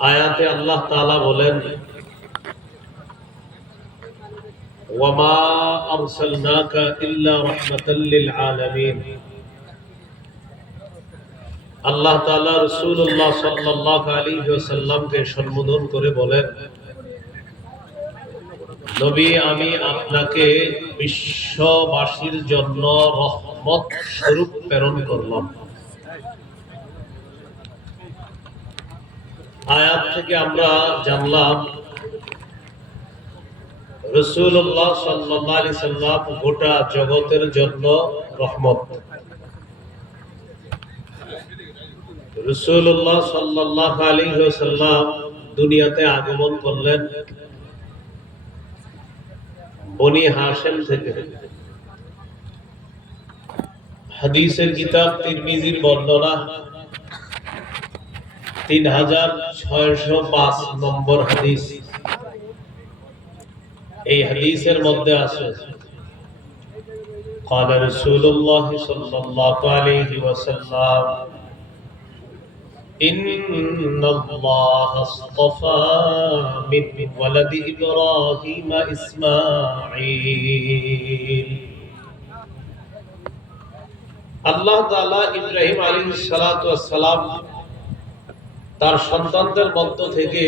আয়াতে আল্লাহ তাআলা বলেন লিল আল্লাহ তাআলা সম্বোধন করে বলেন, নবী, আমি আপনাকে বিশ্ববাসীর জন্য রহমত স্বরূপ প্রেরণ করলাম। আয়াত থেকে আমরা জানলাম রসুল্লাহ সাল্লি সাল্লাম গোটা জগতের জন্য রহমত। রসুল্লাহ সাল্লাহ আলী সাল্লাম দুনিয়াতে আগমন করলেন বনি হাসেম থেকে। হাদিসের কিতাব তিরমিজির বর্ণনা তিন হাজার ছয়শো পাঁচ নম্বর হাদিস এই হাদিসের মধ্যে আছে قال رسول الله صلى الله عليه وسلم إن الله اصطفى من ولد إبراهيم إسماعيل আল্লাহ তাআলা ইব্রাহিম আলাইহিস সালাতু ওয়াস সালাম তার সন্তানদের মধ্য থেকে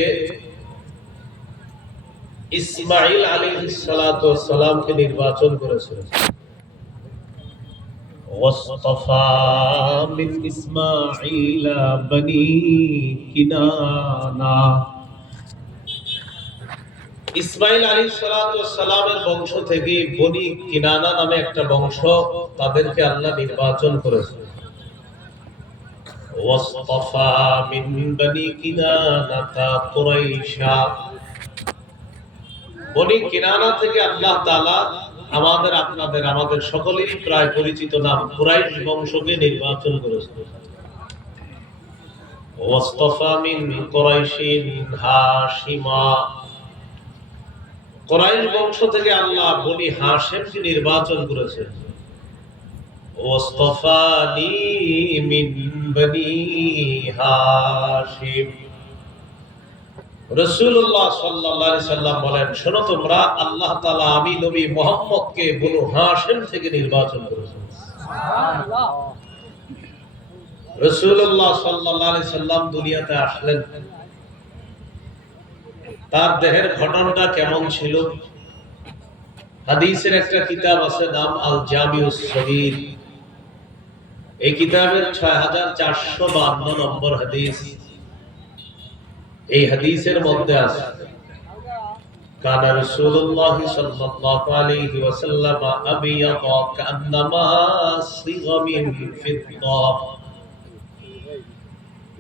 ইসমাইল আলাইহিস সালাতু ওয়াস সালামকে নির্বাচন করেছিলেন واصطفى من إسماعيل بني كنانة ইসমাইল আলী সালামের বংশ থেকে বনি কিনানা নামে একটা বংশ তাদেরকে আল্লাহ নির্বাচন করেছে ওয়াসতাফা মিন বনি কিনানাতা কুরাইশা বনি কিনানা থেকে আল্লাহ তাআলা আমাদের, আপনাদের, আমাদের সকলেরই প্রায় পরিচিত নাম কুরাইশ বংশকে নির্বাচন করেছে ওয়াসতাফা মিন কুরাইশিন হাশিমা কোরাইশ বংশ থেকে আল্লাহ বনি হাশেমকে নির্বাচন করেছেন। মিন বনি হাশিম রাসূলুল্লাহ সাল্লাল্লাহু আলাইহি সাল্লাম বলেন শোনো তোমরা আল্লাহ তাআলা আমি নবী মুহাম্মদকে বনু হাশিম থেকে নির্বাচন করেছেন। সাল্লাল্লাহু আলাইহি সাল্লাম দুনিয়াতে আসলেন। তার দেহের ঘটনাটা কেমন ছিল? হাদিসের একটা কিতাব আছে নাম আল জামিউস সগীর। এই কিতাবের ছয় হাজার চারশো বান্ন নম্বর হাদিস এই হাদিসের মধ্যে আছে كان رسول الله صلى الله عليه وسلم أبيض كأنما صيغ من فضة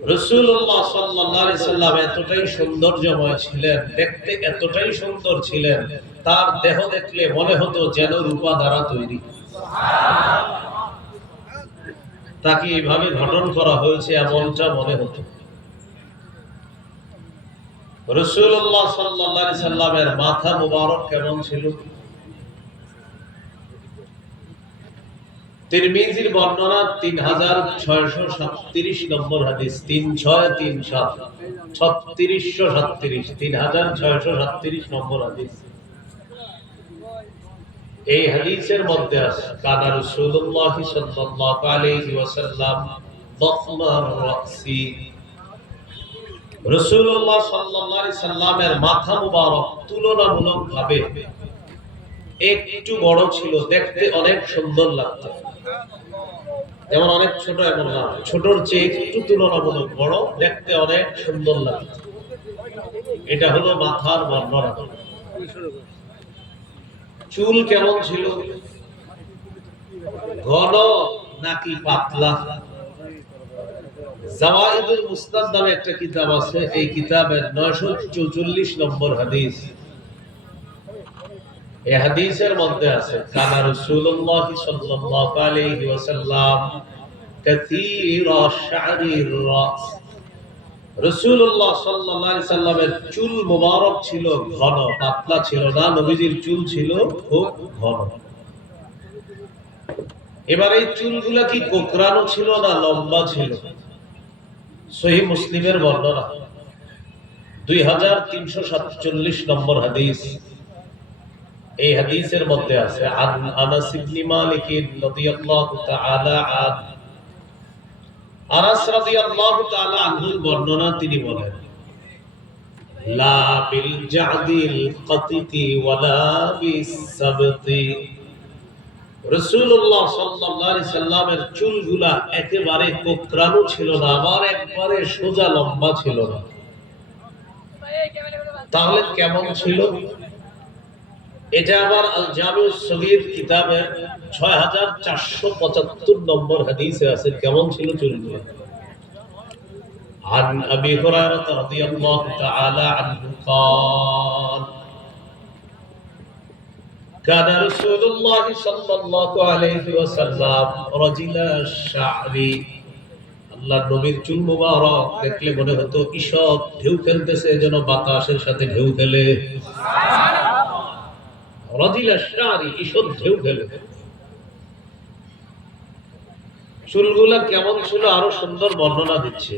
রসুল্লাহ সাল্লাম এতটাই সৌন্দর্যময় ছিলেন দেখতে এতটাই সুন্দর ছিলেন তার দেহ দেখলে মনে হতো যেন রূপা দ্বারা তৈরি তাকে এইভাবে গঠন করা হয়েছে এমনটা মনে হতো। রসুল্লাহ সাল্লাহ সাল্লামের মাথা মুবারক কেমন ছিল? তিরমিজির বর্ণনা তিন হাজার ছয়শো সাতত্রিশ নম্বর হাদিস, তিন ছয় তিন সাত, ছত্রিশশো সাতত্রিশ, তিন হাজার ছয়শো সাতত্রিশ নম্বর হাদিস। এই হাদিসের মধ্যে আছে রাসূলুল্লাহ সাল্লাল্লাহু আলাইহি ওয়াসাল্লাম রাসি। রাসূলুল্লাহ সাল্লাল্লাহু আলাইহি সাল্লামের মাথা মুবারক তুলনামূলকভাবে একটু বড় ছিল, দেখতে অনেক সুন্দর লাগতো। যেমন অনেক ছোট এমন না, ছোটর চেয়ে একটু তুলনামূলক বড়, দেখতে অনেক সুন্দর লাগে এটা হলো মাথার বর্ণনা। চুল কেমন ছিল? ঘন নাকি পাতলা? জাওয়াইদুল মুস্তাদ নামে একটা কিতাব আছে, এই কিতাবের নয়শো চৌচল্লিশ নম্বর হাদিস। হাদিসের মধ্যে আছে, কানা সাল্লাল্লাহু আলাইহি ওয়াসাল্লাম শারির রাস। রাসূলুল্লাহ সাল্লাল্লাহু সাল্লামের চুল মোবারক ছিল ঘন, পাতলা ছিল না, নবীজির চুল ছিল খুব ঘন। এবার এই চুলগুলা কি কোকড়ানো ছিল না লম্বা ছিল? সহি মুসলিমের বর্ণনা। দুই হাজার তিনশো সাতচল্লিশ নম্বর হাদিস। এই হাদিসের মধ্যে আছে, আন আনাস ইবনে মালিক রাদিয়াল্লাহু তাআলা আন রাদিয়াল্লাহু তাআলা বর্ণনা তিনি বলেন, লা বিল জাদিল ওয়ালা রাসূলুল্লাহ সাল্লাল্লাহু আলাইহি সাল্লামের চুলগুলা একেবারে কোকড়ানো ছিল না, আবার একবারে সোজা লম্বা ছিল না। তাহলে কেমন ছিল? এটা আবার আল জামিউ সগীর কিতাবের 6475 নম্বর হাদিসে আছে কেমন ছিল চুলগুলো عن ابي هريره رضي الله تعالى عنه قال كان رسول الله صلى الله عليه وسلم رجل الشعر আল্লাহ নবীর চুল মুবারক দেখলে মনে হতো ঈষৎ ঢেউ খেলতেছে যেন বাতাসের সাথে ঢেউ খেলে চুলগুলা কেমন ছিল, আরও সুন্দর বর্ণনা দিচ্ছে।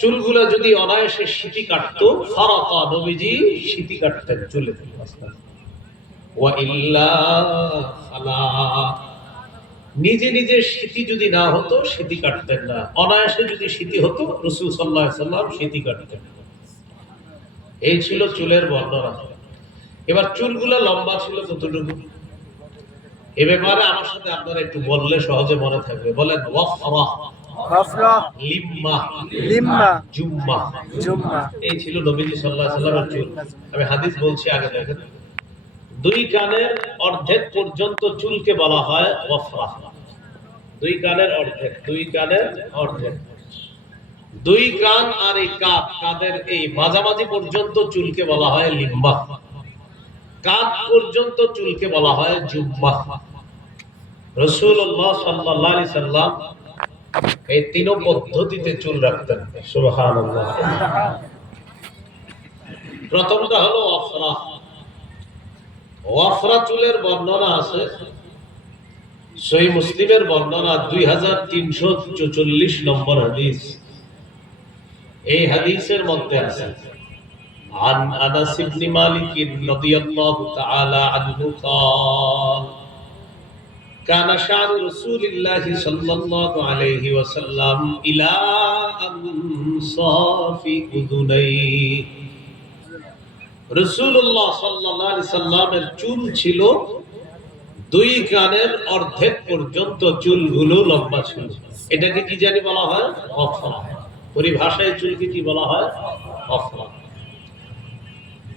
চুলগুলা যদি অনায়াসে সিটি কাটতো, ফারাকা সিটি কাটতেন চুলে। নিজে নিজে স্মৃতি যদি না হতো স্মৃতি কাটতেন না। অনায়াসে যদি স্মৃতি হতো, রসুল সাল্লাহ সাল্লাম স্মৃতি কাটতেন। এই ছিল চুলের বর্ণনা। এবার চুলগুলো লম্বা ছিল কতটুকু? এ ব্যাপারে আমার সাথে আপনারা একটু বললে সহজে মনে থাকবে। বলেন এই ছিল নবীজি সাল্লামের চুল। আমি হাদিস বলছি আগে দেখেন। দুই কানের অর্ধেক পর্যন্ত চুলকে বলা হয় ওয়াফরা দুই কানের অর্ধেক দুই কানের অর্ধেক। দুই কান আর এই কাপ কাদের এই মাঝামাঝি পর্যন্ত চুলকে বলা হয় লিম্বা। কাপ পর্যন্ত চুলকে বলা হয় জুম্মা। রসুল্লাহ সাল্লাহ আলি সাল্লাম এই তিন পদ্ধতিতে চুল রাখতেন। সুবহানাল্লাহ। প্রথমটা হলো অফরা ওয়াফরা চুলের বর্ণনা আছে। সহি মুসলিমের বর্ণনা দুই হাজার তিনশো চৌচল্লিশ নম্বর হাদিস। এই হাদিসের মধ্যে আছে عن انس بن مالك رضي الله تعالى عنه قال كان شعر رسول الله صلى الله عليه وسلم الى انصاف اذنيه রসুল্লাহ সাল্লাহ সাল্লামের চুল ছিল দুই কানের অর্ধেক পর্যন্ত চুলগুলো লম্বা ছিল এটাকে কি জানি বলা হয় অফরা পরিভাষায় চুলকে কি বলা হয় অফরা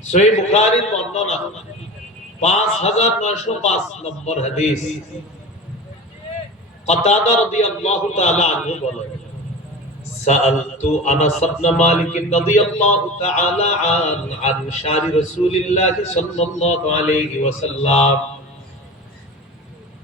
সহি বুখারীর বর্ণনা পাঁচ হাজার নয়শো পাঁচ নম্বর হাদিস কতাদা রাদিয়াল্লাহু তাআলা আনহু বলেন سألت أنس بن مالك رضي الله تعالى عن عن شعر رسول الله صلى الله عليه وسلم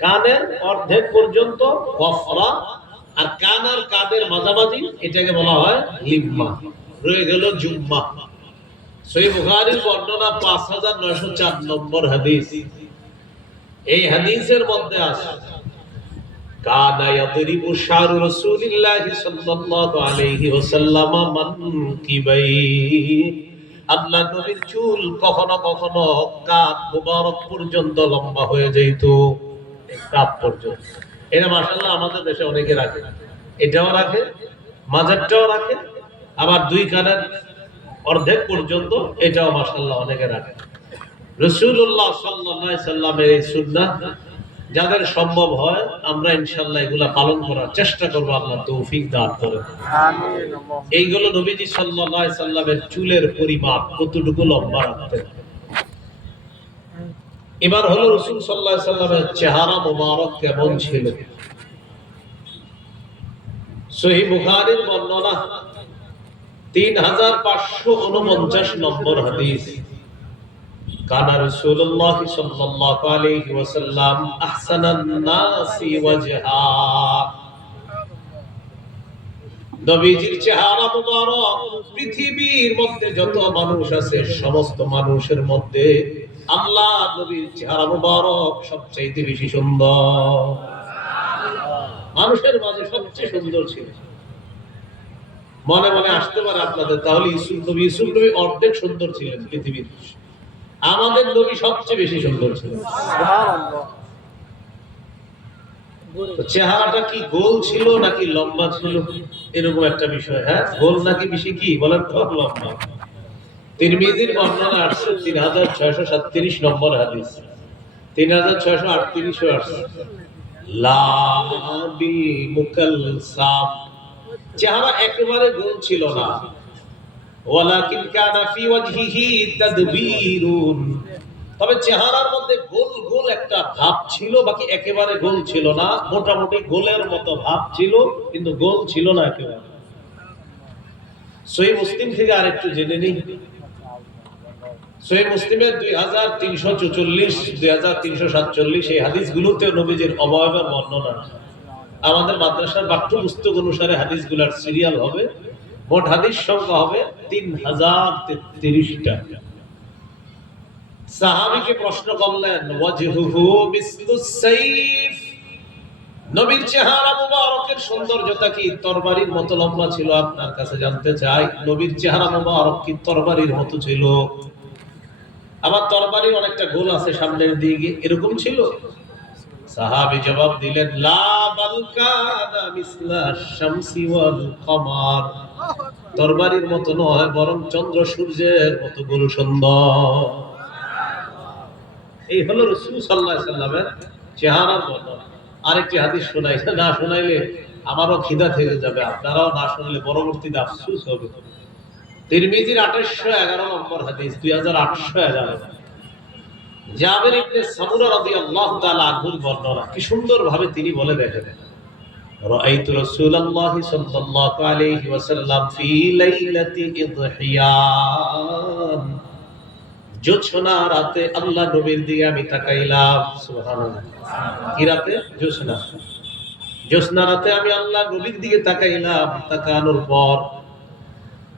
কানের অর্ধেক পর্যন্ত গফরা আর কান আর কাদের মাঝামাঝি, এটাকে বলা হয় লিম্মা রয়ে গেল জুম্মা। সই বুখারির বর্ণনা পাঁচ হাজার নয়শো চার নম্বর হাদিস। এই হাদিসের মধ্যে আছে চুল কখনো কখনো কাঁধ পর্যন্ত লম্বা হয়ে যেত কাপ পর্যন্ত। এটা মাশাআল্লাহ আমাদের দেশে অনেকে রাখে। এটাও রাখে মাঝারটাও রাখে আবার দুই কানের অর্ধেক পর্যন্ত এটাও মাশাআল্লাহ অনেকে রাখে। রসুল্লাহ সাল্লামের এই সুন্নাহ যাদের সম্ভব হয় আমরা ইনশাল্লাহ এগুলা পালন করার চেষ্টা করব আল্লাহ তৌফিক দান করে। এইগুলো নবীজি আলাইহি সাল্লামের চুলের পরিমাপ কতটুকু লম্বা রাখতেন এবার হলো রসুল আলাইহি সাল্লামের চেহারা মোবারক কেমন ছিল? সহি বর্ণনা, তিন হাজার পাঁচশো উনপঞ্চাশ নম্বর হাদিস। কানা রাসূলুল্লাহ সাল্লাল্লাহু আলাইহি ওয়াসাল্লাম আহসানান নাসি ওয়াজহা। নবীজির চেহারা মুবারক, পৃথিবীর মধ্যে যত মানুষ আছে, সমস্ত মানুষের মধ্যে আল্লাহ নবীর চেহারা মুবারক সবচেয়ে বেশি সুন্দর। মানুষের মাঝে সবচেয়ে সুন্দর ছিল। মনে মনে আসতে পারে আপনাদের, তাহলে ইসুফ নবী ইসুফ নবী অর্ধেক সুন্দর ছিলেন পৃথিবীর আমাদের নবী সবচেয়ে বেশি সুন্দর ছিলেন। চেহারাটা কি গোল ছিল নাকি লম্বা ছিল? এরকম একটা বিষয় হ্যাঁ? গোল নাকি বেশি কি? বলেন তো, লম্বা। তিরমিজির বর্ণনা আসছে তিন হাজার ছয়শো সাতত্রিশ নম্বর হাদিস। তিন হাজার ছয়শো আটত্রিশও আসছে। চেহারা একেবারে গোল ছিল না। ওয়ালাকিন কানা ফি ওয়াজহিহি তাদবীরুন। তবে চেহারার মধ্যে গোল গোল একটা ভাব ছিল, বাকি একেবারে গোল ছিল না। মোটামুটি গোলের মতো ভাব ছিল, কিন্তু গোল ছিল না একেবারে। সহি মুসলিম থেকে আরেকটু জেনে নিই। মুসলিমের দুই হাজার তিনশো চুচল্লিশ দুই হাজার তিনশো সাতচল্লিশ এই নবীজির অবয়বের বর্ণনা। আমাদের মাদ্রাসার অনুসারে হাদিসগুলার সিরিয়াল হবে, মোট হাদিস সংখ্যা হবে তিন হাজার সাহাবীকে প্রশ্ন করলেন নবীর চেহারা মুবারকের সৌন্দর্যতা কি? তরবারির মতো লম্বা ছিল, আপনার কাছে জানতে চাই। নবীর চেহারা মুবারক কি তরবারির মতো ছিল? আমার তরবারির অনেকটা গোল আছে সামনের দিকে, এরকম ছিল? সাহাবী জবাব দিলেন তরবারির মতো নয়, বরং চন্দ্র সূর্যের মতো সুন্দর। এই হলো চেহারার আরেকটি হাদিস শোনাই, না শোনাইলে আমারও খিদা থেকে যাবে, আপনারাও না শুনলে পরবর্তীতে আফসুস হবে। তিরমিজির আঠাশশো এগারো নম্বর হাদিস, দুই হাজার আটশো এগারো। জাবের ইবনে সামুরা বর্ণনা, কি সুন্দর ভাবে তিনি বলে দেখেন। রাআইতু রাসূলুল্লাহ সাল্লাল্লাহু আলাইহি ওয়াসাল্লাম ফি লাইলাতি ইদহিয়ান। রাতে আল্লাহ নবীর দিকে আমি তাকাইলাম, সুবহানাল্লাহ। কি রাতে? জোছনা। জোছনা রাতে আমি আল্লাহ নবীর দিকে তাকাইলাম, তাকানোর পর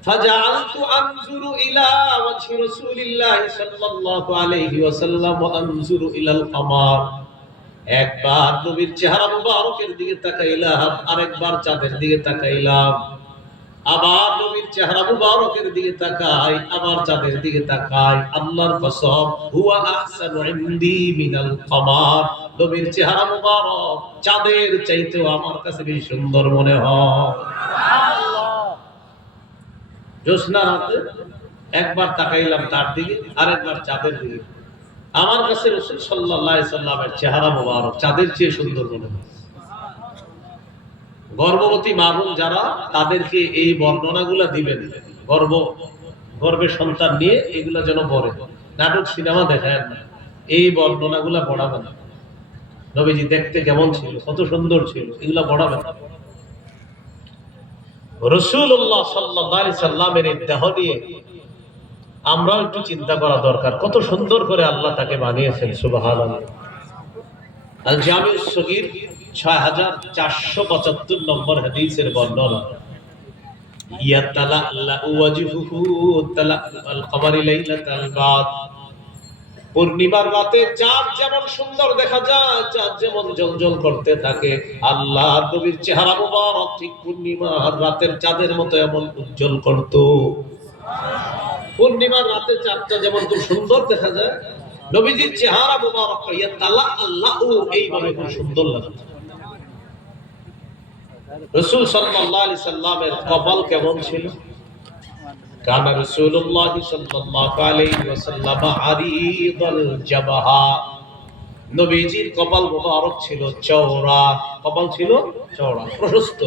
فجعلت انظر الى وجه رسول الله صلى الله عليه وسلم وانظر الى القمر একবার নবীর চেহারা মুবারকের দিকে তাকাইলাম আরেকবার চাঁদের দিকে তাকাইলাম আবার নবীর চেহারা মুবারকের দিকে তাকাই আবার চাঁদের দিকে তাকাই আল্লাহর কসম হুয়া আহসানু ইনদি মিনাল কমার নবীর চেহারা মুবারক চাঁদের চাইতেও আমার কাছে বেশি সুন্দর মনে হয় জ্যোৎস্না রাতে একবার তাকাইলাম তার দিকে, আরেকবার চাঁদের দিকে। আমার কাছে রসুল সাল্লাহ সাল্লামের চেহারা মোবারক, চাঁদের চেয়ে সুন্দর মনে হয়। গর্ভবতী মা যারা, তাদেরকে এই বর্ণনাগুলা দিবেন। গর্ব গর্বে সন্তান নিয়ে এগুলা যেন পড়ে। নাটক, সিনেমা দেখায় না এই বর্ণনাগুলা পড়াবেন। নবীজি দেখতে কেমন ছিল, কত সুন্দর ছিল, এগুলা পড়াবেন। রসুল্লাহ সাল্লাহ সাল্লামের দেহ নিয়ে আমরাও একটু চিন্তা করা দরকার। কত সুন্দর করে আল্লাহ তাকে বানিয়েছেন সুবাহ আল ছয় হাজার চারশো পঁচাত্তর নম্বর হাদিসের বর্ণনা। আল্লাহু ওয়াজহুহু তালা আল কমারি লাইলাতাল বাদ পূর্ণিমার রাতে চাঁদ যেমন সুন্দর দেখা যায়, চাঁদ যেমন জলজল করতে থাকে। আল্লাহ নবীর চেহারা মুবারক ঠিক পূর্ণিমার রাতের চাঁদের মতো এমন উজ্জ্বল করত। পূর্ণিমার রাতে চাঁদটা যেমন খুব সুন্দর দেখা যায়, নবীজির চেহারা মুবারক ইয়া তালা আল্লাহ এইভাবে খুব সুন্দর লাগে। রসুল সাল্লাল্লাহু আলাইহি সাল্লামের কপাল কেমন ছিল? كان رسول الله صلى الله عليه وسلم عريض الجبهة নবীজির কপাল মোবারক ছিল চওড়া কপাল ছিল চওড়া প্রশস্ত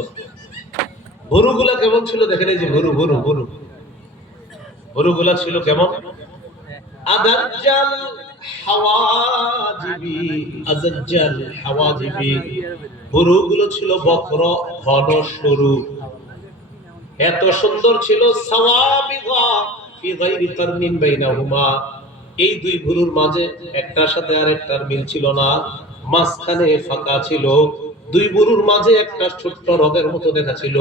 ভুরুগুলা কেমন ছিল দেখেন এই যে ভুরু ভুরু ভুরু ভুরুগুলা ছিল কেমন আদাজ্জাল হাওয়াজিবি আজাজ্জাল হাওয়াজিবি ভুরুগুলো ছিল বক্র ঘন সরু এত সুন্দর ছিল এই দুই ভুরুর মাঝে একটার সাথে আরেকটার মিল ছিল না, মাঝখানে ফাঁকা ছিল। দুই ভুরুর মাঝে একটা ছোট্ট রগের মতো দেখা ছিল।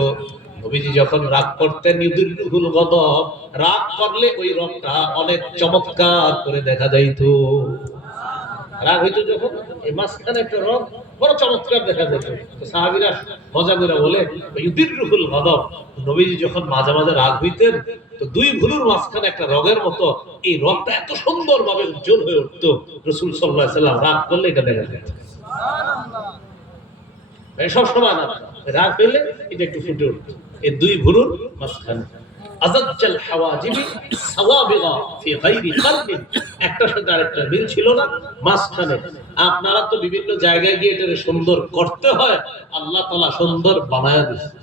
নবীজি যখন রাগ করতেন ইউদুল গদব, রাগ করলে ওই রগটা অনেক চমৎকার করে দেখা যাইতো। রাগ হইতো যখন এই মাঝখানে একটা রং বড় চমৎকার দেখা যেত সাহাবীরা মজা করে বলে ইউদিরুল গদব। নবীজি যখন মাঝে মাঝে রাগ হইতেন, তো দুই ভুলুর মাঝখানে একটা রগের মতো এই রগটা এত সুন্দর ভাবে উজ্জ্বল হয়ে উঠতো। রসুল সাল্লাহ সাল্লাম রাগ করলে এটা দেখা যেত সব সময় না রাগ পেলে এটা একটু ফুটে উঠতো। এই দুই ভুলুর মাঝখানে। আজাজ্জাল হাওয়াজিবি সাওয়াবিগা ফি একটা আরেকটা মিল ছিল না, মাঝখানে। আপনারা তো বিভিন্ন জায়গায় গিয়ে এটাকে সুন্দর করতে হয়, আল্লাহ তাআলা সুন্দর বানায়া দিয়েছে।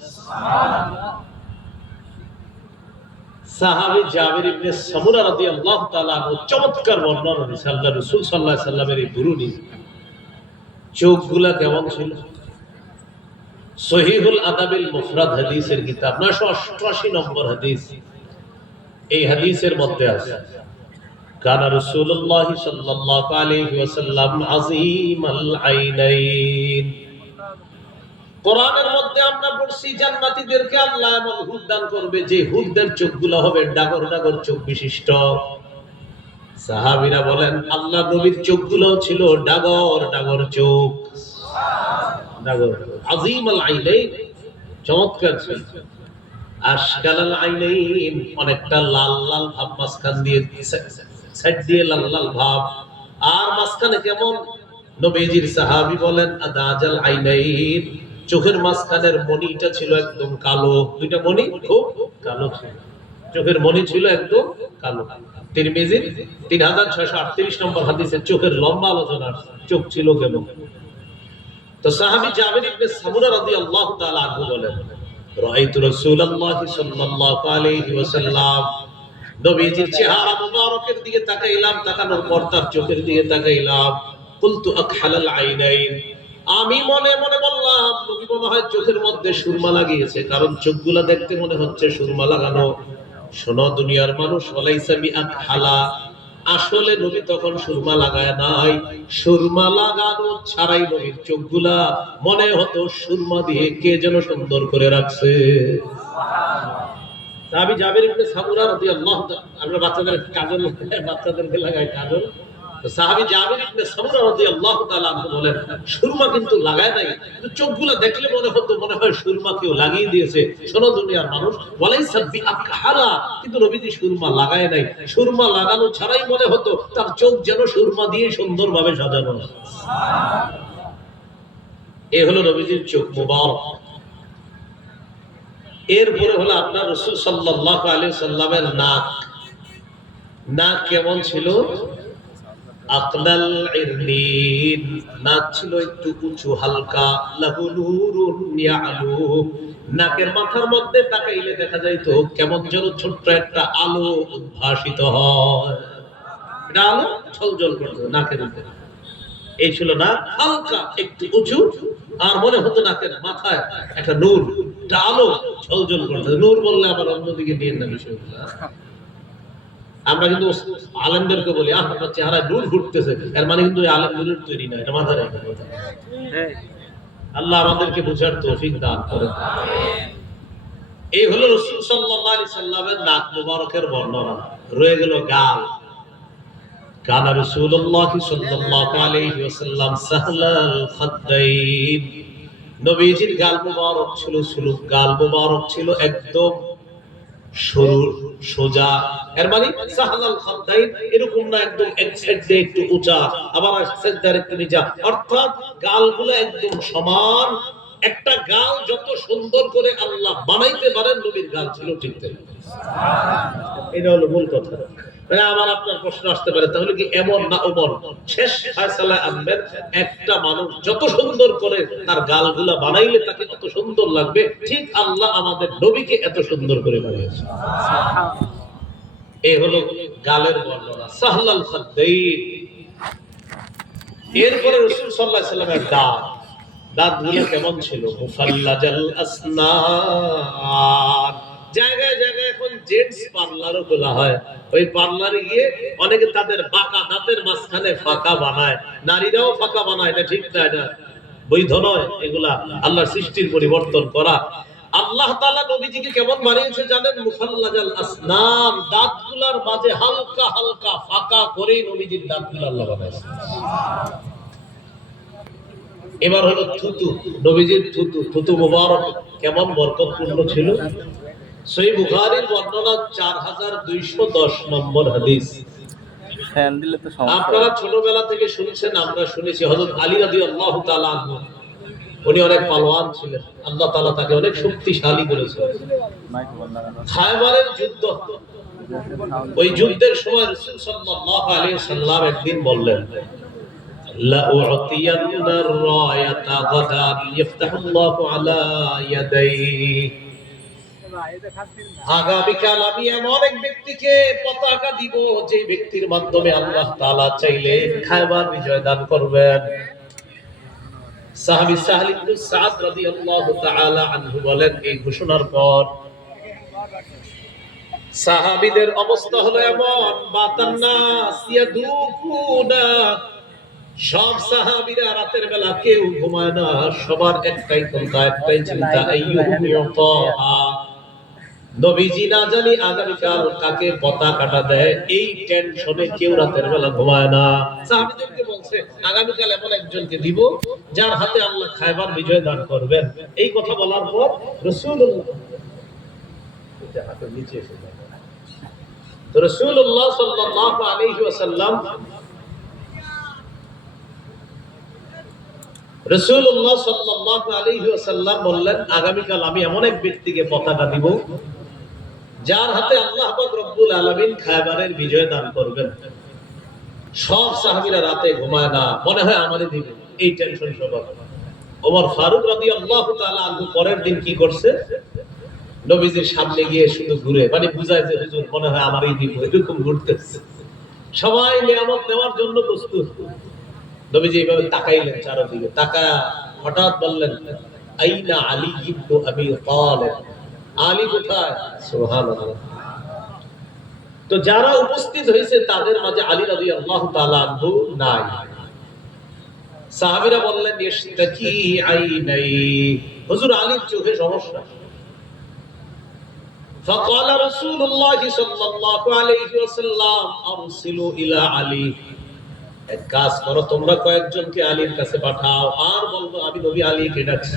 সাহাবী জাবির ইবনে সামুরা চমৎকার বর্ণনা আল্লাহ সাল্লামের এই কেমন ছিল? সহিহুল আদাবিল মুফরাদ হাদিসের কিতাব 988 নম্বর হাদিস। এই হাদিসের মধ্যে আছে কানা রাসূলুল্লাহ সাল্লাল্লাহু আলাইহি ওয়াসাল্লাম আযীমাল আইনাইন। কোরআনের মধ্যে আমরা পড়ছি, জান্নাতীদেরকে আল্লাহ এমন হুদ দান করবে যে হুদদের চোখগুলো হবে ডাগর ডাগর চোখ বিশিষ্ট। সাহাবীরা বলেন, আল্লাহ নবীর চোখগুলো ছিল ডাগর ডাগর চোখ। ডাগর আজিম আল আইনাইন, চমৎকার ছিল। আশকাল আল আইনাইন, অনেকটা লাল লাল ভাব মাঝখান দিয়ে চোখের মাঝখানের মণিটা ছিল একদম কালো। দুইটা মণি? খুব কালো ছিল। চোখের মণি ছিল একদম কালো। তিরমিজির তিন হাজার ছয়শো আটত্রিশ নম্বর হাদিসে চোখের লম্বা আলোচনা চোখ ছিল কেন তো সাহাবী জাবির নবীজির চেহারা মুবারকের দিকে তাকাইলাম, তাকানোর পর তার চোখের দিকে তাকাইলাম। কুলতু আকহালাল আইনাইন। আমি মনে মনে বললাম, নবী মনে হয় চোখের মধ্যে সুরমা লাগিয়েছে, কারণ চোখগুলা দেখতে মনে হচ্ছে সুরমা লাগানো। শোনো, দুনিয়ার মানুষ, ওয়ালাইসা বি আকহালা আসলে নবী তখন সুরমা লাগায় নাই। সুরমা লাগানো ছাড়াই নবীর চোখগুলা মনে হতো সুরমা দিয়ে কে যেন সুন্দর করে রাখছে। সাহাবী জাবির ইবনে সামুরা রাদিয়াল্লাহু আমরা বাচ্চাদের কাজল, বাচ্চাদেরকে লাগাই কাজল। তো সাহাবী জাবির ইবনে সামুরা রাদিয়াল্লাহু তাআলা বলেন, সুরমা কিন্তু লাগায় নাই, কিন্তু চোখগুলো দেখলে মনে হতো, মনে হয় সুরমা কেউ লাগিয়ে দিয়েছে। দুনিয়ার মানুষ, ওয়ালাইসা বি আকহালা কিন্তু নবীজি সুরমা লাগায় নাই। সুরমা লাগানো ছাড়াই মনে হতো, তার চোখ যেন সুরমা দিয়ে সুন্দরভাবে সাজানো। এ হলো নবীজির চোখ মুবারক। এরপরে হলো আপনার রসুল সাল্লাল্লাহু আলাইহি সাল্লামের নাক। নাক কেমন ছিল? নাক ছিল একটু উঁচু, হালকা। নাকের মাথার মধ্যে দেখা কেমন ছোট্ট একটা আলো উদ্ভাসিত হয়। এটা আলো করতো নাকের উপরে। এই ছিল না, হালকা একটু উঁচু, আর মনে হতো নাকের মাথায় একটা নূর, একটা আলো ঝলঝল করতে নূর বললে আবার অন্যদিকে নিয়ে না আমরা কিন্তু আলেমদেরকে বলি, আহ, আপনার চেহারায় নূর ঘুরতেছে। এর মানে কিন্তু ওই আলেম নূরের তৈরি না এটা মাথায় রাখা আল্লাহ আমাদেরকে বুঝার তৌফিক দান করেন। এই হলো রসুল সাল্লাল্লাহু আলাইহি সাল্লামের নাক মুবারকের বর্ণনা। রয়ে গেল গাল। كان رسول الله صلى الله عليه وسلم سهل الخدين নবীজির গাল মুবারক ছিল সুলুক গাল মুবারক ছিল একদম সরু সোজা এর মানে সাহালাল খাদ্দাইন এরকম না একদম এক সাইড দিয়ে একটু উঁচা আবার এক সাইড দিয়ে একটু নিচা অর্থাৎ গালগুলো একদম সমান একটা গাল যত সুন্দর করে আল্লাহ বানাইতে পারেন নবীর গাল ছিল ঠিক তাই এটা হলো মূল কথা। মানে আমার আপনার প্রশ্ন আসতে পারে, তাহলে কি এমন না ওমর? শেষ ফয়সালা আনবেন একটা মানুষ যত সুন্দর করে তার গালগুলা বানাইলে তাকে কত সুন্দর লাগবে, ঠিক আল্লাহ আমাদের নবীকে এত সুন্দর করে বানিয়েছে। এই হলো গালের বর্ণনা, সাহলাল খাদ্দাইন। এরপরে রসুল সাল্লাহ সাল্লামের দাঁত। দাঁতগুলো কেমন ছিল? মুফাল্লাজাল আসনান। জায়গায় জায়গায় এখন জেন্টস পার্লারও খোলা হয়। ওই পার্লারে গিয়ে অনেকে তাদের বাঁকা দাঁতের মাঝখানে ফাঁকা বানায়। নারীরাও ফাঁকা বানায়, এটা ঠিক না? এটা বৈধ নয় এগুলা। আল্লাহর সৃষ্টির পরিবর্তন করা। আল্লাহ তাআলা নবীজিকে কেমন বানিয়েছে জানেন? মুফাল্লাজাল আসনান। দাঁতগুলার মাঝে হালকা হালকা ফাঁকা করে নবীজির দাঁতগুলো আল্লাহ বানাইছে। এবার হলো থুতু। নবীজির থুতু। থুতু মুবারক কেমন বরকতপূর্ণ ছিল? সই বুখারীর বর্ণনা চার হাজার দুইশো দশ নম্বর হাদিস। সমস্যা আপনারা ছোটবেলা থেকে শুনছেন আমরা শুনেছি হযরত আলী তাআলা আনহু। উনি অনেক পালোয়ান ছিলেন। আল্লাহ তাআলা তাকে অনেক শক্তিশালী করেছেন। খায়বারের যুদ্ধ। ওই যুদ্ধের সময় রাসূল সাল্লাল্লাহু আলাইহি সাল্লাম একদিন বললেন লা উ'তিয়ান্না রায়াতা গাদান ইফতাহুল্লাহু আলা ইয়াদাইহি। আগামীকাল আমি এমন এক ব্যক্তিকে পতাকা দিব যে ব্যক্তির মাধ্যমে আল্লাহ তাআলা চাইলে বিজয় দান করবেন। সাহাবী সাহল সাদ রাদিয়াল্লাহু তাআলা আনহু বলেন এই ঘোষণার পর, সাহাবীদের অবস্থা হলো এমন বাতান্নাস সব সাহাবীরা রাতের বেলা কেউ ঘুমায় না, সবার একটাই চিন্তা একটাই চিন্তা, আইয়ুহুম নবীজি না জানি আগামীকাল কাকে পতাকাটা দেয়, এই টেনশনে কেউ রাতের বেলা ঘুমায় না সাহাবীদেরকে বলছে আগামীকাল এমন একজনকে দিব, যার হাতে আল্লাহ খায়বার বিজয় দান করবেন এই কথা বলার পর। তো রাসূলুল্লাহ সাল্লাল্লাহু আলাইহি ওয়াসাল্লাম রাসূলুল্লাহ সাল্লাল্লাহু আলাইহি ওয়াসাল্লাম বললেন আগামীকাল আমি এমন এক ব্যক্তিকে পতাকা দিব যার হাতে আল্লাহ রব্বুল আলামিন খায়বারের বিজয় দান করবেন। সব সাহাবীরা রাতে ঘুমায় না, মনে হয় আমারই দিবে এই টেনশন সবার ওমর ফারুক রাদিয়াল্লাহু তাআলা আনহু পরের দিন কি করছে? নবীজির সামনে গিয়ে শুধু ঘুরে মানে বুঝায় যে, হুজুর, মনে হয় আমারই দিব এরকম ঘুরতেছে। সবাই নিয়ামত নেওয়ার জন্য প্রস্তুত। নবীজি এইভাবে তাকাইলেন চারদিকে। তাকা হঠাৎ বললেন, আইনা আলী ইবনু আবি তালেব। আলী কোথায় সুবহানাল্লাহ তো যারা উপস্থিত হয়েছে তাদের মাঝে আলী রাদিয়াল্লাহু তাআলা আনহু নাই সাহাবীরা বললেন ইশতাকি আইনাই হুজুর আলীর চোখে সমস্যা فقال رسول الله صلى الله عليه وسلم ارسلوا الى علي এক কাজ করো তোমরা কয়েকজনকে আলীর কাছে পাঠাও আর বলবো আমি নবী আলীকে ডাকছি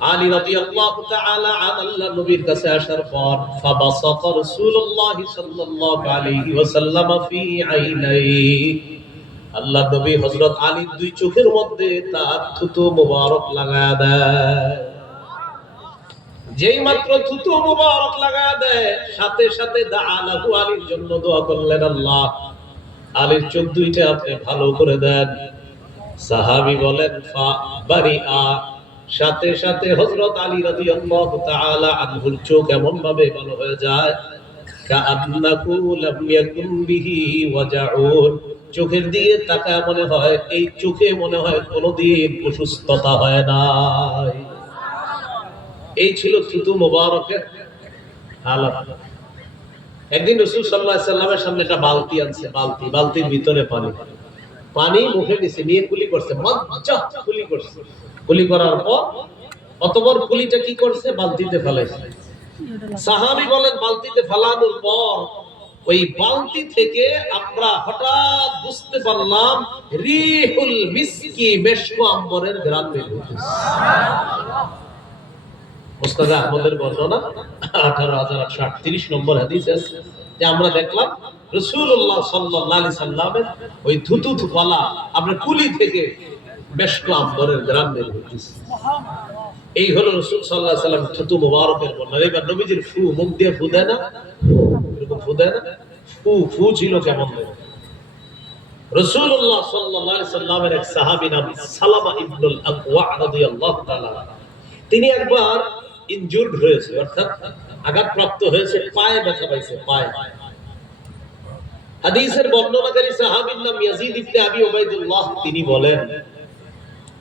আলী রাদিয়াল্লাহু তাআলা নবীর কাছে আসার পর রাসূলুল্লাহ সাল্লাল্লাহু আলাইহি ওয়াসাল্লাম ফি আইনাই নবী হযরত আলীর দুই চোখের মধ্যে তার থুতু মোবারক দেয়। যেই মাত্র থুতু মোবারক লাগায়া দেয়, সাথে সাথে দাআলাহু আলীর জন্য দোয়া করলেন আল্লাহ। আলীর চোখ দুইটা আপনি ভালো করে দেন। সাহাবি বলেন, ফা, বারিআ সাথে সাথে হযরত আলী তাআলা আনহুর চোখ এমন ভাবে ভালো হয়ে যায় চোখের দিকে তাকায় মনে হয়, এই চোখে মনে হয় কোনোদিন অসুস্থতা হয় এই ছিল থুতু মোবারকের একদিন রসুল সাল্লাহ সাল্লামের সামনে একটা বালতি আনছে, বালতি, বালতির ভিতরে পানি। পানি মুখে নিছে, নিয়ে কুলি করছে, মজ্জা কুলি করছে। কুলি করার পর, অতবার কুলিটা কি করছে? বালতিতে ফেলাইছে। সাহাবি বলেন, বালতিতে ফেলানোর পর ওই বালতি থেকে আমরা হঠাৎ বুঝতে পারলাম, রিহুল মিসকি মেশকো আম্বরের গ্রাম বের মুস্তাদ আহমদের বর্ণনা, আঠারো হাজার আটশো আটত্রিশ নম্বর হাদিস আছে। যে আমরা দেখলাম রসুল্লাহ সাল্লাহ সাল্লামের ওই থুতু থুপালা আমরা কুলি থেকে এই হলো রসুল সাল্লাহ সাল্লাম থুতু মুবারকের বর্ণনা। এবার নবীজির ফু, মুখ দিয়ে ফু দেয় না? এরকম ফু দেয় না? ফু ফু ছিল কেমন রসুল্লাহ সাল্লাহ সাল্লামের এক সাহাবি নাম সালামা ইবনুল আকওয়া তিনি একবার ইনজুর্ড হয়েছে, অর্থাৎ আঘাতপ্রাপ্ত হয়েছে, পায়ে ব্যথা পাইছে, পায়ে। হাদিসের বর্ণনাকারী সাহাবীর নাম ইয়াজিদ ইবনে আবি উবাইদুল্লাহ, তিনি বলেন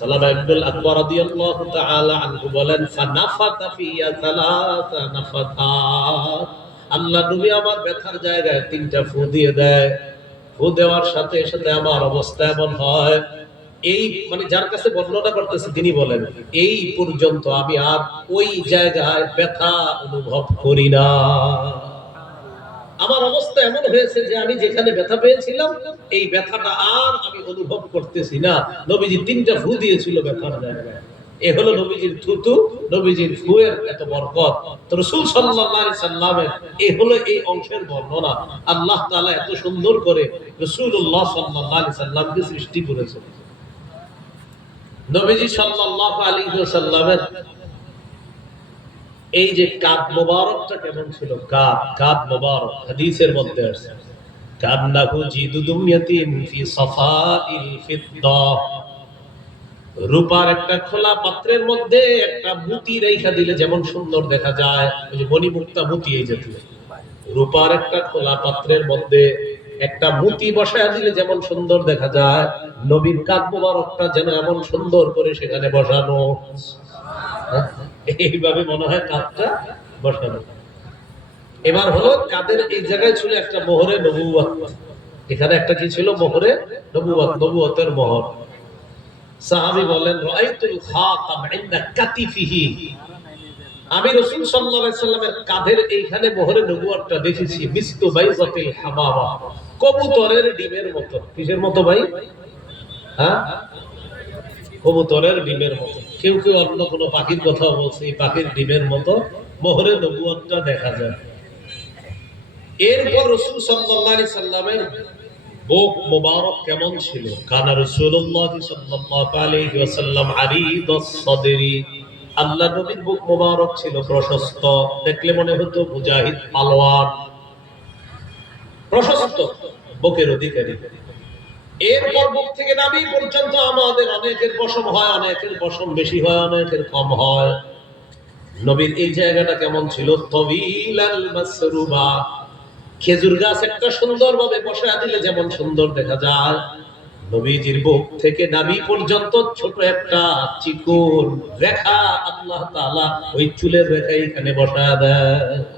সালাম আব্দুল আকবর রাদিয়াল্লাহু তাআলা আনহু বলেন, ফানাফাতা ফিয়া সালাসা নাফাতাত আল্লাহ নবী আমার ব্যথার জায়গায় তিনটা ফু দিয়ে দেয়। ফু দেওয়ার সাথে সাথে আমার অবস্থা এমন হয়। এই মানে যার কাছে বর্ণনা করতেছে তিনি বলেন, এই পর্যন্ত আমি আর ওই জায়গায় ব্যথা অনুভব করি না। আমার অবস্থা এমন হয়েছে যে আমি যেখানে ব্যথা পেয়েছিলাম, এই ব্যথাটা আর আমি অনুভব করতেছি না। নবীজি তিনটা ফু দিয়েছিল ব্যথার জায়গায়। এ হলো নবীজির থুতু, নবীজির ফুয়ের এত বরকত। তো রসুল আলাইহি সাল্লামের এ হলো এই অংশের বর্ণনা। আল্লাহ তাআলা এত সুন্দর করে রাসূলুল্লাহ সাল্লাল্লাহু আলাইহি সাল্লামকে সৃষ্টি করেছেন। নবীজি সাল্লাল্লাহু আলাইহি ওয়াসাল্লামের এই যে কাদ মোবারকটা কেমন ছিল? কাদ কাদ মোবারক, হাদিসের মধ্যে আছে কান্নাহু জিদুদুম ইয়াতিন ফি সাফাইল ফিদ্দা। রূপার একটা খোলা পাত্রের মধ্যে একটা মুতি রেখা দিলে যেমন সুন্দর দেখা যায়। ওই যে মণিমুক্তা মুতি এই জাতীয় রূপার একটা খোলা পাত্রের মধ্যে একটা মুতি বসায় দিলে যেমন সুন্দর দেখা যায়। নবীর কাদ মোবারকটা যেন এমন সুন্দর করে সেখানে বসানো। হ্যাঁ? এইভাবে মনে হয় কাঁধটা বসানো। এবার হলো কাদের এই জায়গায় ছিল একটা মোহরে নবুয়াত এখানে একটা কি ছিল মোহরে? নবুয়াত নবুয়াতের মোহর। বলেন খাতাম ইনদা কাতিফিহি। আমি রাসূল সাল্লাল্লাহু আলাইহি সাল্লামের কাঁধের এইখানে মোহরে নবুয়াতটা দেখেছি। মিস্তু বাইজাতিল হামামা। কবুতরের ডিমের মতো। কিসের মতো ভাই? হ্যাঁ? কবুতরের ডিমের মতো। কেউ কেউ অন্য কোনো পাখির কথা বলছে, এই পাখির ডিমের মতো মোহরে নবুয়তটা দেখা যায়। এরপর রসুল আলাইহি সাল্লামের মোবারক কেমন ছিল? কানা সাদরি আল্লাহ নবীর বুক মোবারক ছিল প্রশস্ত, দেখলে মনে হতো মুজাহিদ পালোয়ান। প্রশস্ত, বুকের অধিকারী। এরপর বুক থেকে নাবি পর্যন্ত আমাদের অনেকের পশম হয়, অনেকের পশম বেশি হয়, অনেকের কম হয়। নবীর এই জায়গাটা কেমন ছিল? তবিলাল খেজুর গাছ একটা সুন্দর ভাবে বসা দিলে যেমন সুন্দর দেখা যায়। নবীজির বুক থেকে নাবি পর্যন্ত ছোট একটা চিকন রেখা আল্লাহ তাআলা ওই চুলের রেখা এখানে বসা দেয়।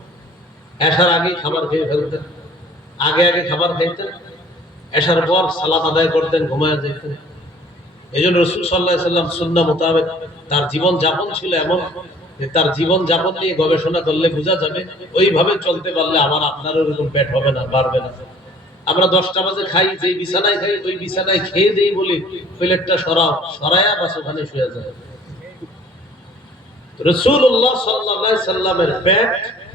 এসার আগে খাবার খেয়ে ফেলতেন। আগে আগে খাবার খাইতেন। এসার পর সালাত আদায় করতেন, ঘুমায় যেতেন। এই জন্য রসুল সাল্লাহ সাল্লাম সুন্না মোতাবেক তার জীবন যাপন ছিল এমন তার জীবন যাপন নিয়ে গবেষণা করলে বোঝা যাবে, ওইভাবে চলতে পারলে আমার আপনার ওরকম পেট হবে না, বাড়বে না। আমরা দশটা বাজে খাই যে বিছানায় খাই, ওই বিছানায় খেয়ে দেই বলি প্লেটটা সরাও সরায়া বাস ওখানে শুয়ে যায় রসুল্লাহ সাল্লাহ সাল্লামের পেট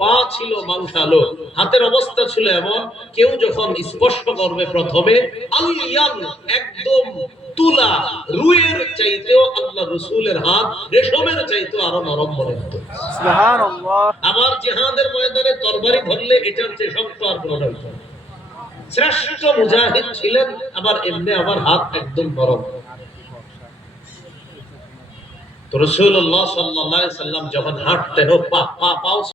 পা ছিল মাংসালো হাতের অবস্থা ছিল এমন কেউ যখন স্পর্শ করবে প্রথমে আলিয়ান একদম তুলা রুয়ের চাইতেও আল্লাহ রসুলের হাত রেশমের চাইতেও আরও নরম মনে হতো। আমার জিহাদের ময়দানে তরবারি ধরলে এটার চেয়ে শক্ত আর কোনো শ্রেষ্ঠ মুজাহিদ ছিলেন আবার এমনি আমার হাত একদম নরম। তো রসুল্লাহ সাল্লাহ সাল্লাম যখন হাঁটতেন ও পা পা পাও